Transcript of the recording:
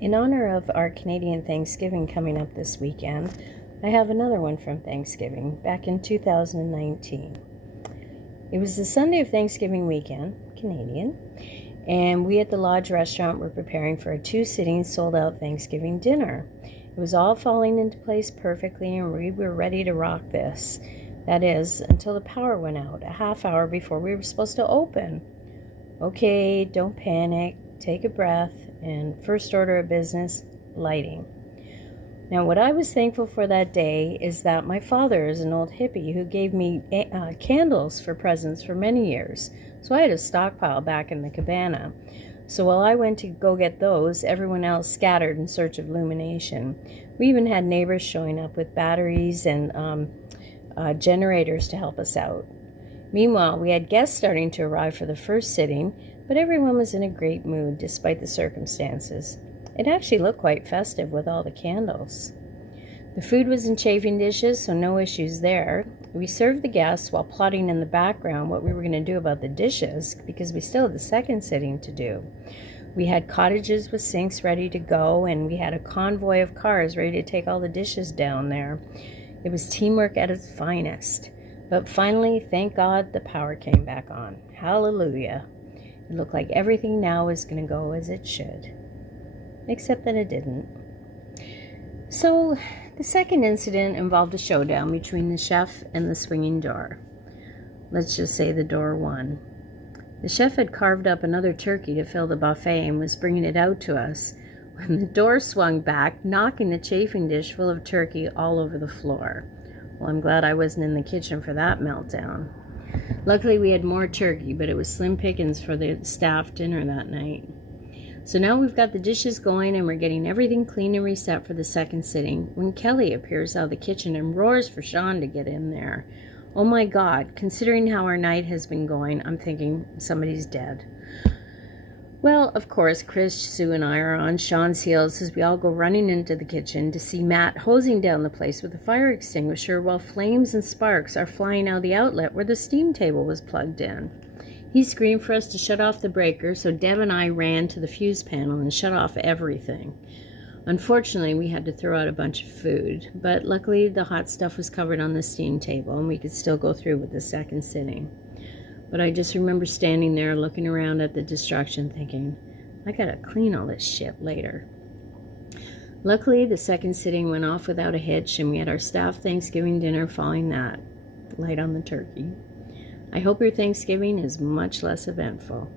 In honor of our Canadian Thanksgiving coming up this weekend, I have another one from Thanksgiving back in 2019. It was the Sunday of Thanksgiving weekend, Canadian, and we at the Lodge restaurant were preparing for a 2-sitting sold-out Thanksgiving dinner. It was all falling into place perfectly, and we were ready to rock this. That is, until the power went out a half hour before we were supposed to open. Okay, don't panic, take a breath, and first order of business, lighting. Now, what I was thankful for that day is that my father is an old hippie who gave me candles for presents for many years, so I had a stockpile back in the cabana. So while I went to go get those, everyone else scattered in search of illumination. We even had neighbors showing up with batteries and generators to help us out. Meanwhile, we had guests starting to arrive for the first sitting, but everyone was in a great mood despite the circumstances. It actually looked quite festive with all the candles. The food was in chafing dishes, so no issues there. We served the guests while plotting in the background what we were going to do about the dishes, because we still had the second sitting to do. We had cottages with sinks ready to go, and we had a convoy of cars ready to take all the dishes down there. It was teamwork at its finest. But finally, thank God, the power came back on. Hallelujah. It looked like everything now is going to go as it should. Except that it didn't. So, the second incident involved a showdown between the chef and the swinging door. Let's just say the door won. The chef had carved up another turkey to fill the buffet and was bringing it out to us when the door swung back, knocking the chafing dish full of turkey all over the floor. Well, I'm glad I wasn't in the kitchen for that meltdown. Luckily, we had more turkey, but it was slim pickings for the staff dinner that night. So now we've got the dishes going and we're getting everything clean and reset for the second sitting when Kelly appears out of the kitchen and roars for Sean to get in there. Oh my God, considering how our night has been going, I'm thinking somebody's dead. Well, of course, Chris, Sue, and I are on Sean's heels as we all go running into the kitchen to see Matt hosing down the place with a fire extinguisher while flames and sparks are flying out the outlet where the steam table was plugged in. He screamed for us to shut off the breaker, so Deb and I ran to the fuse panel and shut off everything. Unfortunately, we had to throw out a bunch of food, but luckily the hot stuff was covered on the steam table and we could still go through with the second sitting. But I just remember standing there looking around at the destruction thinking, I gotta clean all this shit later. Luckily, the second sitting went off without a hitch and we had our staff Thanksgiving dinner following that. Light on the turkey. I hope your Thanksgiving is much less eventful.